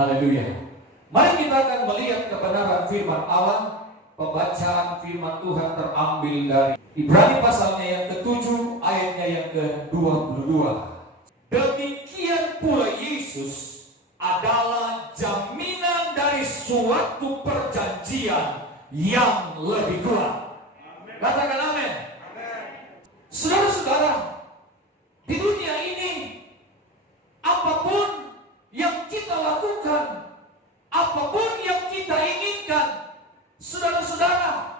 Haleluya. Mari kita akan melihat kebenaran firman Allah. Pembacaan firman Tuhan terambil dari Ibrani pasalnya yang ke-7 ayatnya yang ke-22. Demikian pula Yesus adalah jaminan dari suatu perjanjian yang lebih kuat. Katakan amin. Saudara-saudara, di dunia ini apapun yang kita lakukan, apapun yang kita inginkan, saudara-saudara,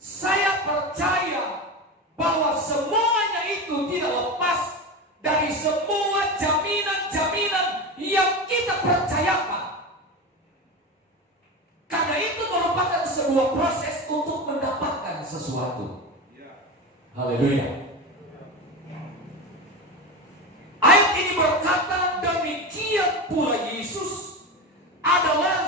saya percaya bahwa semuanya itu tidak lepas dari semua jaminan-jaminan yang kita percayakan. Karena itu merupakan sebuah proses untuk mendapatkan sesuatu. Haleluya. Ayat ini berkata, demikian pula Yesus adalah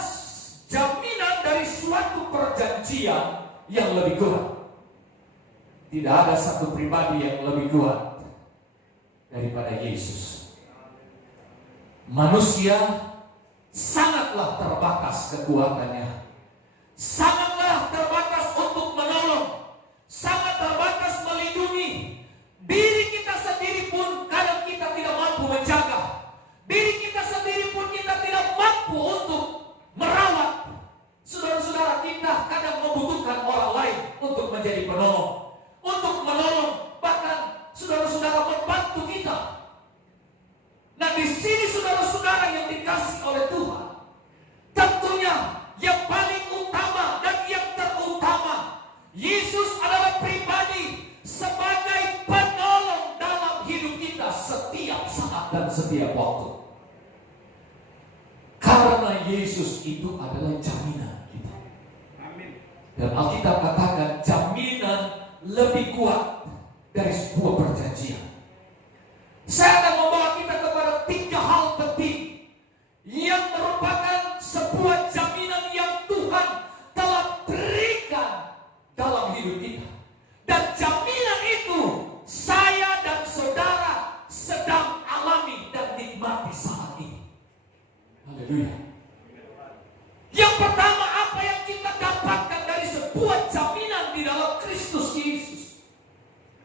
jaminan dari suatu perjanjian yang lebih kuat. Tidak ada satu pribadi yang lebih kuat daripada Yesus. Manusia sangatlah terbatas kekuatannya, sangatlah terbatas untuk menolong, sangat terbatas melindungi. Diri kita sendiri pun kadang kita tidak mampu menjaga. Diri kita sendiri pun kita tidak mampu untuk merawat. Saudara-saudara, kita kadang membutuhkan orang lain untuk menjadi penolong, untuk menolong, bahkan saudara-saudara membantu kita. Nah, di sini saudara-saudara yang dikasih oleh Tuhan, tentunya yang paling utama dan yang terutama, Yesus adalah pribadi sebagai penolong dalam hidup kita setiap saat dan setiap waktu. Karena Yesus itu adalah jaminan kita. Dan Alkitab katakan jaminan lebih kuat dari sebuah perjanjian. Saya akan membawa kita kepada 3 hal penting yang merupakan sebuah jaminan yang Tuhan telah berikan dalam hidup kita. Dan jaminan itu saya dan saudara sedang alami dan nikmati saat ini. Haleluya. Yang pertama, apa yang kita dapatkan dari sebuah jaminan di dalam Kristus Yesus?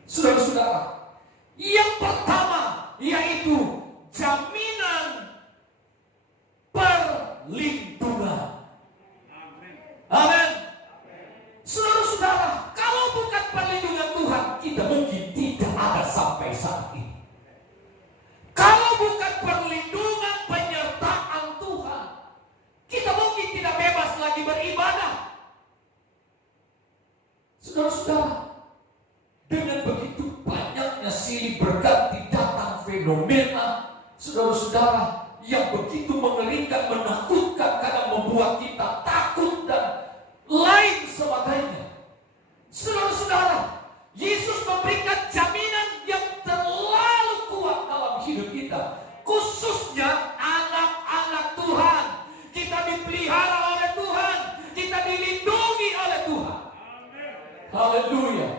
Saudara-saudara, yang pertama yaitu jaminan perlindungan. Amin. Saudara-saudara, kalau bukan perlindungan Tuhan, kita mungkin tidak ada sampai saat ini. Kalau bukan perlindungan penyertaan Tuhan, kita mungkin tidak bebas lagi beribadah. Saudara-saudara, dengan begitu banyaknya silih berganti datang fenomena, saudara-saudara, yang begitu mengerikan, menakutkan, kadang membuat kita takut dan lain sebagainya. Saudara-saudara, Yesus memberikan jaminan yang terlalu kuat dalam hidup kita, khususnya anak-anak Tuhan. Kita dipelihara oleh Tuhan, kita dilindungi oleh Tuhan. Haleluya.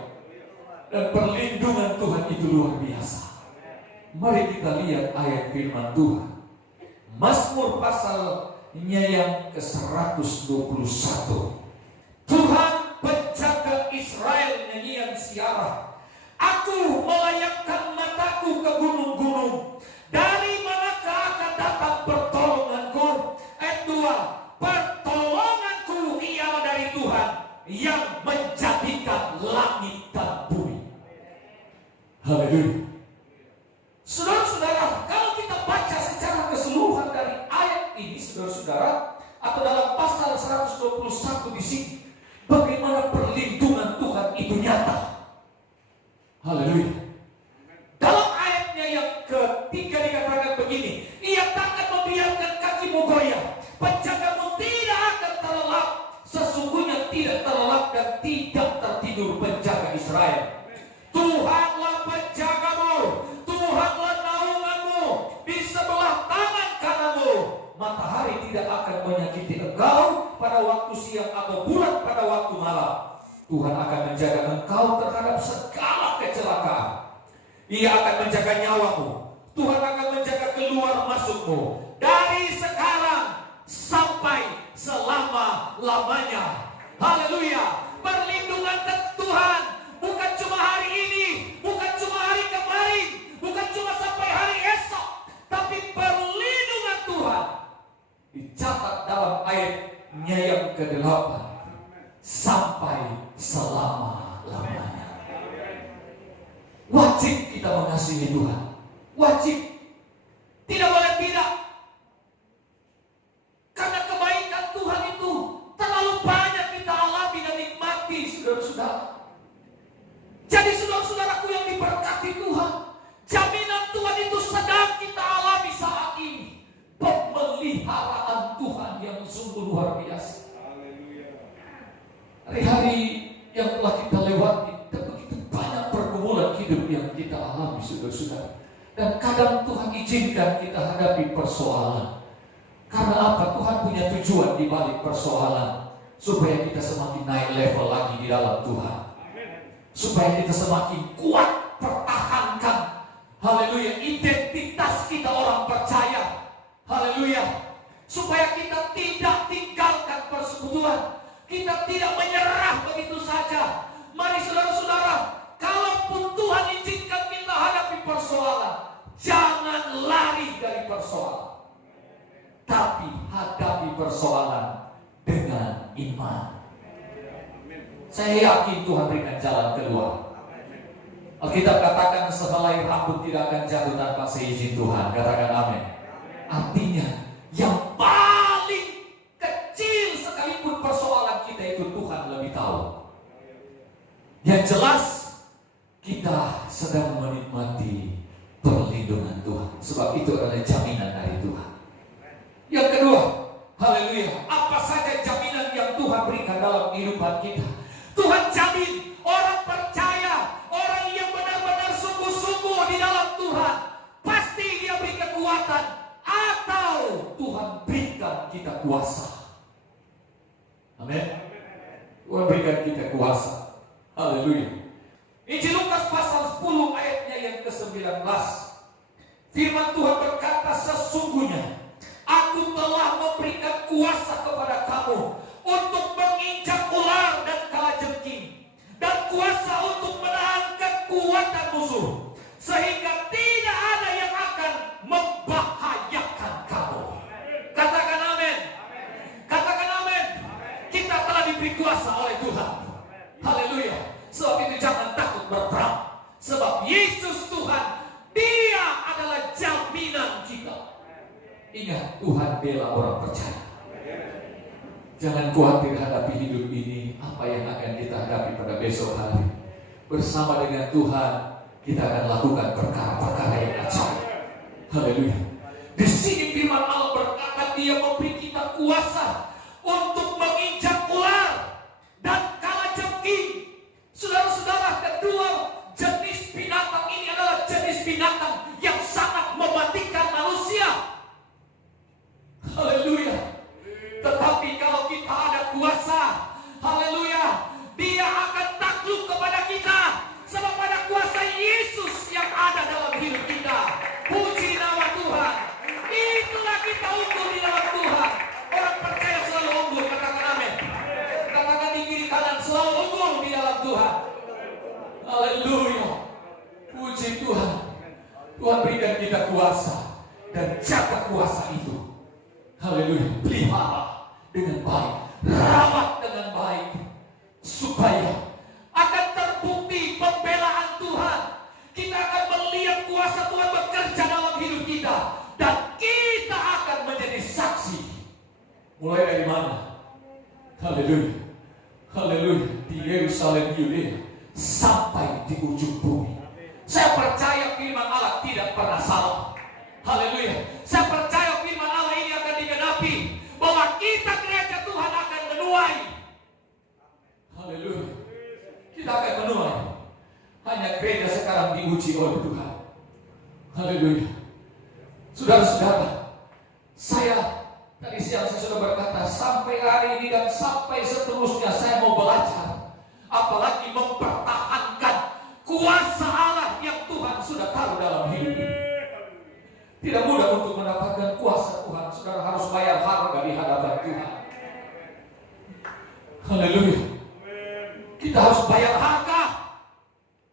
Dan perlindungan Tuhan itu luar biasa. Mari kita lihat ayat firman Tuhan. Mazmur pasalnya yang ke-121. Tuhan penjaga Israel, nyanyian siara. Aku melayangkan mataku ke gunung-gunung. Dari manakah akan datang pertolonganku? Ayat 2. Pertolonganku ialah dari Tuhan yang menjadikan langit dan bumi. Haleluya. Saudara-saudara, kalau kita baca secara keseluruhan dari ayat ini, saudara-saudara, atau dalam pasal 121 di sini, bagaimana perlindungan Tuhan itu nyata. Haleluya. Dalam ayatnya yang ketiga dikatakan begini, ia takkan membiarkan kakimu goyah, penjagamu tidak akan terlelap, sesungguhnya tidak terlelap dan tidak tertidur penjaga Israel. Tuhanlah penjagamu, Tuhanlah naunganmu, di sebelah tangan kananmu. Matahari tidak akan menyakiti engkau pada waktu siang atau bulan pada waktu malam. Tuhan akan menjaga engkau terhadap segala kecelakaan. Ia akan menjaga nyawamu. Tuhan akan menjaga keluar masukmu dari sekarang sampai selama-lamanya. Haleluya. Perlindungan Tuhan bukan cuma hari ini, bukan cuma hari kemarin, bukan cuma sampai hari esok, tapi perlindungan Tuhan dicatat dalam ayatnya yang ke-8 sampai selama-lamanya. Wajib kita mengasihi Tuhan. Wajib. Tidak boleh tidak. Karena kebaikan Tuhan itu terlalu banyak kita alami dan nikmati, saudara-saudara. Jadi saudara-saudaraku yang diberkati Tuhan, jaminan Tuhan itu sedang kita alami saat ini. Pemeliharaan Tuhan yang sungguh luar biasa. Hari-hari yang telah kita lewati, dan begitu banyak pergumulan hidup yang kita alami, saudara-saudara. Dan kadang Tuhan izinkan kita hadapi persoalan. Karena apa? Tuhan punya tujuan di balik persoalan, supaya kita semakin naik level lagi di dalam Tuhan, supaya kita semakin kuat pertahankan, haleluya, identitas kita orang percaya, haleluya, supaya kita tidak tinggalkan persekutuan, kita tidak menyerah begitu saja. Mari saudara-saudara, kalaupun Tuhan izinkan kita hadapi persoalan, jangan lari dari persoalan, tapi hadapi persoalan dengan iman. Saya yakin Tuhan berikan jalan keluar. Alkitab katakan sehelai rambut tidak akan jatuh tanpa seizin Tuhan. Katakan amin. Artinya yang paling kecil sekalipun persoalan kita itu Tuhan lebih tahu. Yang jelas kita sedang menikmati perlindungan Tuhan, sebab itu adalah jaminan dari Tuhan. Yang kedua, haleluya, apa saja jaminan yang Tuhan berikan dalam kehidupan kita? Tuhan jamin orang percaya, orang yang benar-benar sungguh-sungguh di dalam Tuhan, pasti dia beri kekuatan, atau Tuhan berikan kita kuasa. Amin. Tuhan berikan kita kuasa. Haleluya. Injil Lukas pasal 10 ayatnya yang ke-19. Firman Tuhan berkata, sesungguhnya Aku telah memberikan kuasa kepada kamu untuk menginjak ular dan kalajengking, dan kuasa untuk menahan kekuatan musuh, sehingga tidak ada yang akan membahayakan kamu. Katakan amin. Katakan amin. Kita telah diberi kuasa oleh Tuhan. Haleluya. Sebab itu jangan takut berperang, sebab Yesus Tuhan, Dia adalah jaminan kita. Ingat, Tuhan bela orang percaya. Jangan khawatir hadapi hidup ini, apa yang akan kita hadapi pada besok hari. Bersama dengan Tuhan, kita akan lakukan perkara-perkara yang ajaib. Haleluya. Di sini firman Allah berkata, Dia memberi kita kuasa untuk menginjak ular dan kalajengking. Saudara-saudara, kedua jenis binatang ini adalah jenis binatang yang sangat mematikan manusia. Haleluya. Tetapi kalau kita ada kuasa, haleluya, Dia akan takluk kepada kita, sebab ada kuasa Yesus yang ada dalam hidup kita. Puji nama Tuhan. Itulah kita unggul di dalam Tuhan. Orang percaya selalu unggul. Katakan amin. Katakan di kiri kanan, selalu unggul di dalam Tuhan. Haleluya. Puji Tuhan. Tuhan berikan kita kuasa, dan jaga kuasa itu. Haleluya. Pelihara dengan baik, rawat dengan baik, supaya akan terbukti pembelaan Tuhan. Kita akan melihat kuasa Tuhan bekerja dalam hidup kita, dan kita akan menjadi saksi. Mulai dari mana? Haleluya. Haleluya. Di Yerusalem, Yudea, sampai di ujung bumi. Saya percaya firman Allah tidak pernah salah. Haleluya. Saya percaya firman Allah ini akan digenapi, bahwa kita gereja Tuhan akan menuai. Haleluya. Kita akan menuai. Hanya gereja sekarang diuji oleh Tuhan. Haleluya. Saudara-saudara, saya tadi siang saya sudah berkata, sampai hari ini dan sampai seterusnya saya mau belajar, apalagi mempertahankan kuasa Allah yang Tuhan sudah taruh dalam hidup ini. Tidak mudah untuk mendapatkan kuasa Tuhan. Saudara harus bayar harga di hadapan Haleluya. Kita harus bayar harga,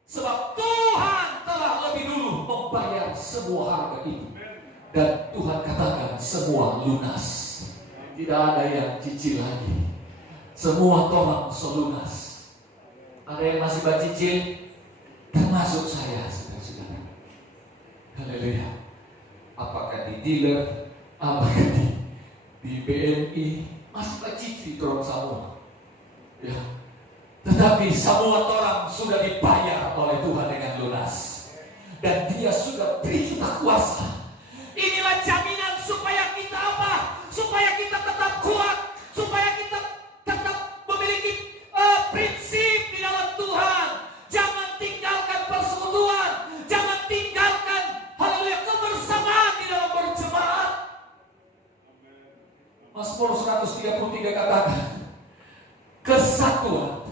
sebab Tuhan telah lebih dulu membayar semua harga itu. Dan Tuhan katakan semua lunas. Tidak ada yang cicil lagi. Semua tolong selunas. Ada yang masih bercicil, termasuk saya, saudara-saudara. Haleluya. Apakah di dealer, apakah di BNI, masih bercicil tolong semua. Ya. Tetapi semua orang sudah dibayar oleh Tuhan dengan lunas. Dan Dia sudah beri kita kuasa. Inilah jaminan supaya kita apa? Supaya kita tetap kuat, supaya kita tetap memiliki prinsip di dalam Tuhan. Jangan tinggalkan persekutuan, jangan tinggalkan haleluya kebersamaan di dalam berjemaat. Mazmur 133 katakan, kesatuan.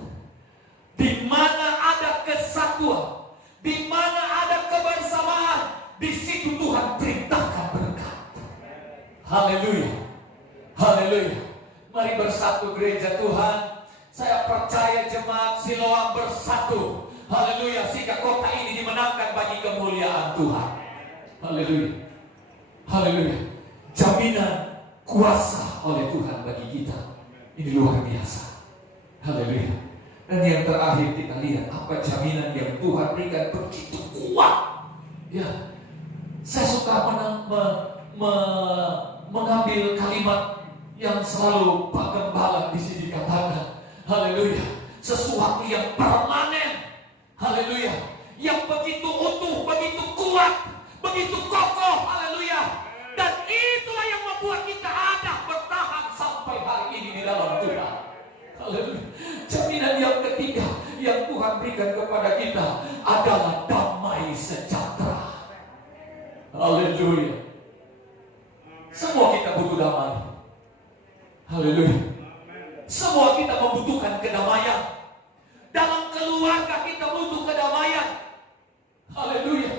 Di mana ada kesatuan, di mana ada kebersamaan, di situ Tuhan perintahkan berkat. Haleluya. Haleluya. Mari bersatu gereja Tuhan. Saya percaya jemaat Siloam bersatu. Haleluya. Sehingga kota ini dimenangkan bagi kemuliaan Tuhan. Haleluya. Haleluya. Jaminan kuasa oleh Tuhan bagi kita. Ini luar biasa. Haleluya. Dan yang terakhir kita lihat apa jaminan yang Tuhan berikan begitu kuat. Ya, saya suka mengambil kalimat yang selalu Pak Gembala di sini katakan. Haleluya, sesuatu yang permanen. Haleluya, yang begitu utuh, begitu kuat, begitu kokoh. Haleluya. Dan itulah yang membuat kita ada bertahan sampai hari ini di dalam Tuhan. Haleluya. Jaminan yang ketiga yang Tuhan berikan kepada kita adalah damai sejahtera. Haleluya. Semua kita butuh damai. Haleluya. Semua kita membutuhkan kedamaian. Dalam keluarga kita butuh kedamaian. Haleluya.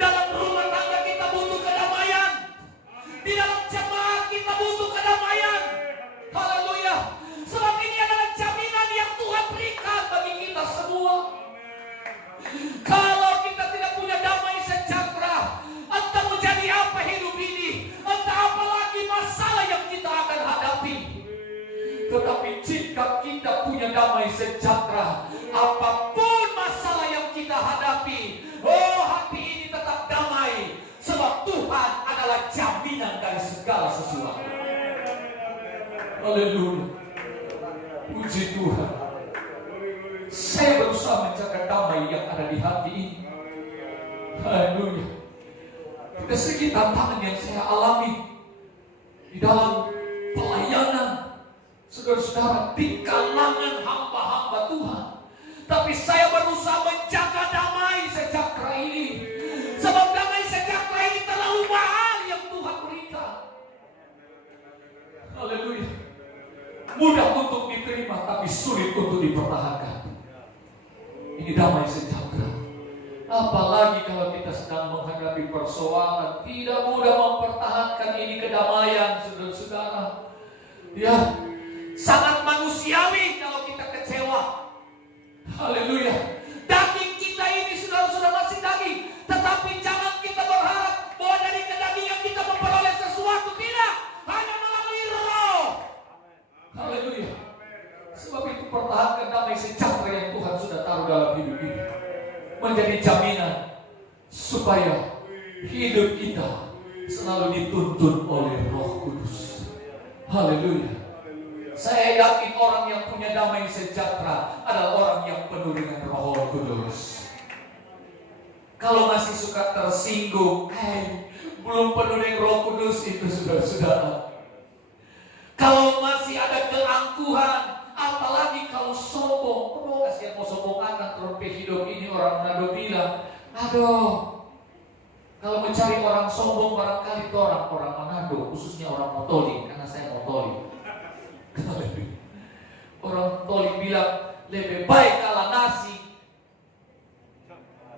Dalam rumah tangga kita butuh kedamaian. Di dalam jemaat kita butuh kedamaian. Haleluya. Sebab ini adalah jaminan yang Tuhan berikan bagi kita semua. Kalau kita tidak punya damai sejahtera, entah menjadi apa hidup ini, entah apa lagi masalah yang kita akan hadapi. Tetapi jika kita punya damai sejahtera, apapun masalah yang kita hadapi, hati ini tetap damai. Sebab Tuhan adalah jaminan dari segala sesuatu. Haleluya. Puji Tuhan. Saya berusaha menjaga damai yang ada di hati ini. Haleluya. Dari segi tantangan yang saya alami di dalam pelayanan, saudara-saudara, di kalangan hamba-hamba Tuhan, tapi saya berusaha menjaga damai sejahtera ini. Sebab damai sejahtera ini terlalu mahal yang Tuhan berikan. Haleluya. Mudah untuk diterima, tapi sulit untuk dipertahankan. Ini damai sejahtera. Apalagi kalau kita sedang menghadapi persoalan, tidak mudah mempertahankan ini kedamaian, saudara-saudara. Ya, sangat manusiawi kalau kita kecewa. Haleluya. Daging kita ini, saudara-saudara, masih daging. Tetapi jangan kita berharap bahwa dari kedagingan kita memperoleh sesuatu. Tidak. Hanya melalui roh. Haleluya. Sebab itu pertahankan damai sejahtera yang Tuhan sudah taruh dalam hidup kita, menjadi jaminan supaya hidup kita selalu dituntun oleh Roh Kudus. Haleluya. Saya yakin orang yang punya damai sejahtera adalah orang yang penuh dengan Roh Kudus. Kalau masih suka tersinggung, belum penuh dengan Roh Kudus, itu saudara-saudara. Kalau masih ada keangkuhan, apalagi kalau sombong, kasihan mau sombong akan trompet hidup ini. Orang Manado bilang, aduh, kalau mencari orang sombong barangkali itu orang Manado, khususnya orang Motoli, karena saya Motoli. Orang Motoli bilang, lebih baik kalah nasi,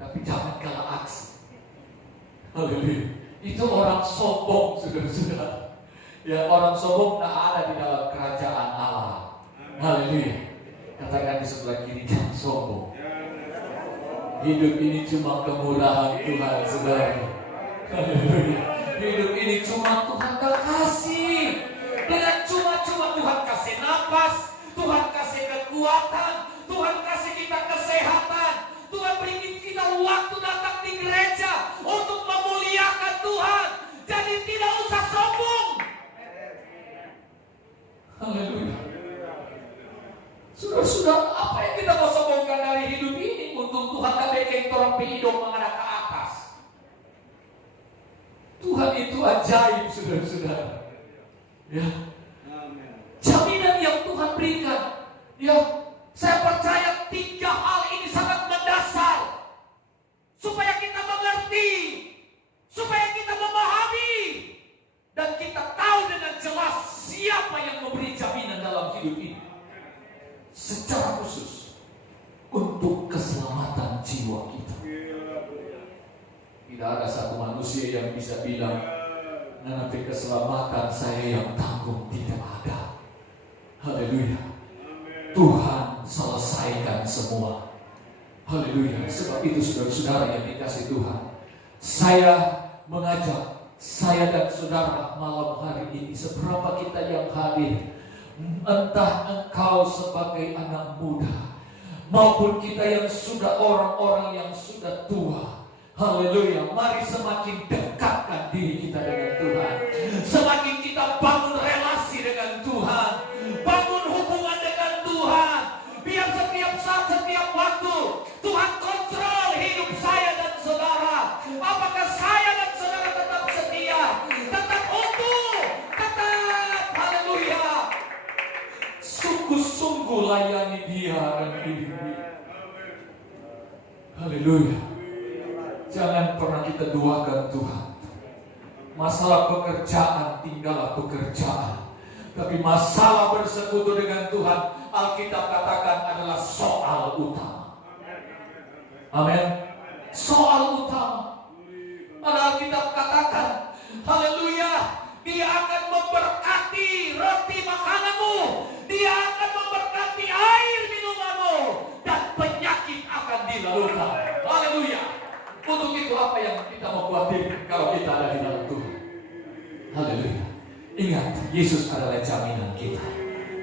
tapi jangan kalah aksi. Haleluya. Itu orang sombong, saudara-saudara. Ya, orang sombong tak ada di dalam kerajaan Allah. Haleluya. Katakan di sebelah kiri, jangan sombong. Hidup ini cuma kemurahan Tuhan, saudara. Hidup ini cuma Tuhan kasih. Dengan cuma-cuma Tuhan kasih nafas, Tuhan kasih kekuatan, Tuhan kasih kita kesehatan, Tuhan beri kita waktu datang di gereja untuk memuliakan Tuhan. Jadi tidak usah sombong. Haleluya. Saudara-saudara, apa yang kita mau sombongkan dari hidup ini? Untuk Tuhan tak bikin orang hidung menghadap ke atas. Tuhan itu ajaib, saudara-saudara. Ya. Jaminan yang Tuhan berikan. Ya, saya percaya 3 hal ini sangat mendasar supaya kita mengerti, supaya kita memahami, dan kita tahu dengan jelas siapa yang memberi jaminan dalam hidup ini. Secara khusus untuk keselamatan jiwa kita. Tidak ada satu manusia yang bisa bilang, nanti keselamatan saya yang tanggung, tidak ada. Haleluya. Tuhan selesaikan semua. Haleluya. Sebab itu saudara-saudara yang dikasih Tuhan, saya mengajak saya dan saudara malam hari ini, seberapa kita yang hadir, entah engkau sebagai anak muda maupun kita yang sudah orang-orang yang sudah tua. Haleluya. Mari semakin dekatkan diri kita dengan Tuhan. Semakin kita bangun relasi dengan Tuhan, bangun hubungan dengan Tuhan. Biar setiap saat, setiap waktu Tuhan kontrol hidup saya dan saudara. Apakah saya dan saudara tetap setia, tetap utuh, tetap haleluya, sungguh-sungguh layani Dia dan hidup Dia. Haleluya. Jangan pernah kita duakan Tuhan. Masalah pekerjaan tinggallah pekerjaan, tapi masalah bersekutu dengan Tuhan, Alkitab katakan adalah soal utama. Amin. Soal utama. Mana Alkitab katakan, haleluya, Dia akan memberkati roti makananmu, Dia akan memberkati air minumanmu, dan penyakit akan dilalukan. Haleluya. Untuk itu apa yang kita mau khawatir kalau kita ada di dalam Tuhan? Haleluya. Ingat, Yesus adalah jaminan kita.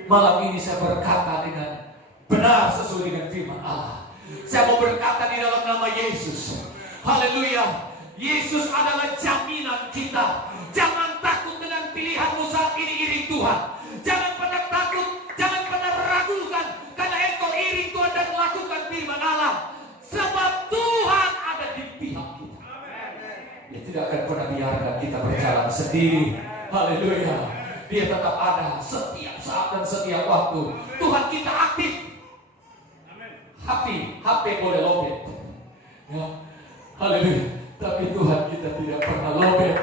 Malam ini saya berkata dengan benar sesuai dengan firman Allah. Saya mau berkata di dalam nama Yesus. Haleluya. Yesus adalah jaminan kita. Jangan takut dengan pilihanmu saat ini iri Tuhan. Jangan pernah takut, jangan pernah ragukan karena engkau iri Tuhan dan melakukan firman Allah. Sebab Tuhan ada di pihak kita. Dia tidak akan pernah biarkan kita berjalan sendiri. Haleluya. Dia tetap ada setiap saat dan setiap waktu. Tuhan kita aktif. HP boleh lobet. Ya. Haleluya. Tapi Tuhan kita tidak pernah lobet.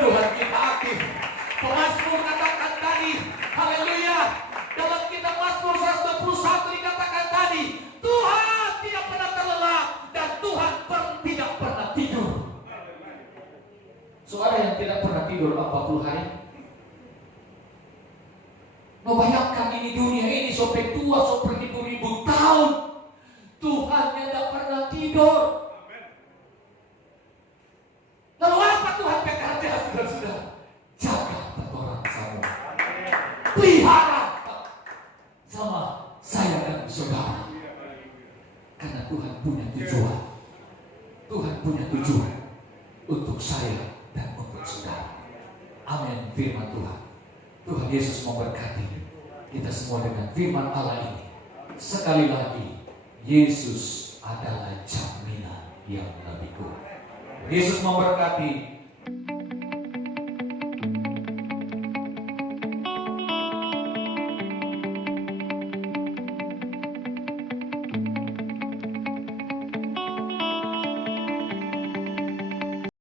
Tuhan kita aktif. Pemasmur katakan tadi, haleluya, dalam kitab Mazmur 121 dikatakan tadi, Tuhan tidak pernah terlelap dan Tuhan tidak pernah tidur. So ada yang tidak pernah tidur 40 hari? Mau bayangkan ini dunia ini sampai tua, sampai ribu-ribu tahun, Tuhan yang tidak pernah tidur. Lalu apa Tuhan bekerja, saudara-saudara? Jaga orang sama, pelihara sama saya dan saudara. Karena Tuhan punya tujuan. Tuhan punya tujuan untuk saya dan untuk saudara. Amin. Firman Tuhan. Tuhan Yesus memberkati kita semua dengan firman Allah ini. Sekali lagi, Yesus adalah jaminan yang lebih kuat. Yesus memberkati.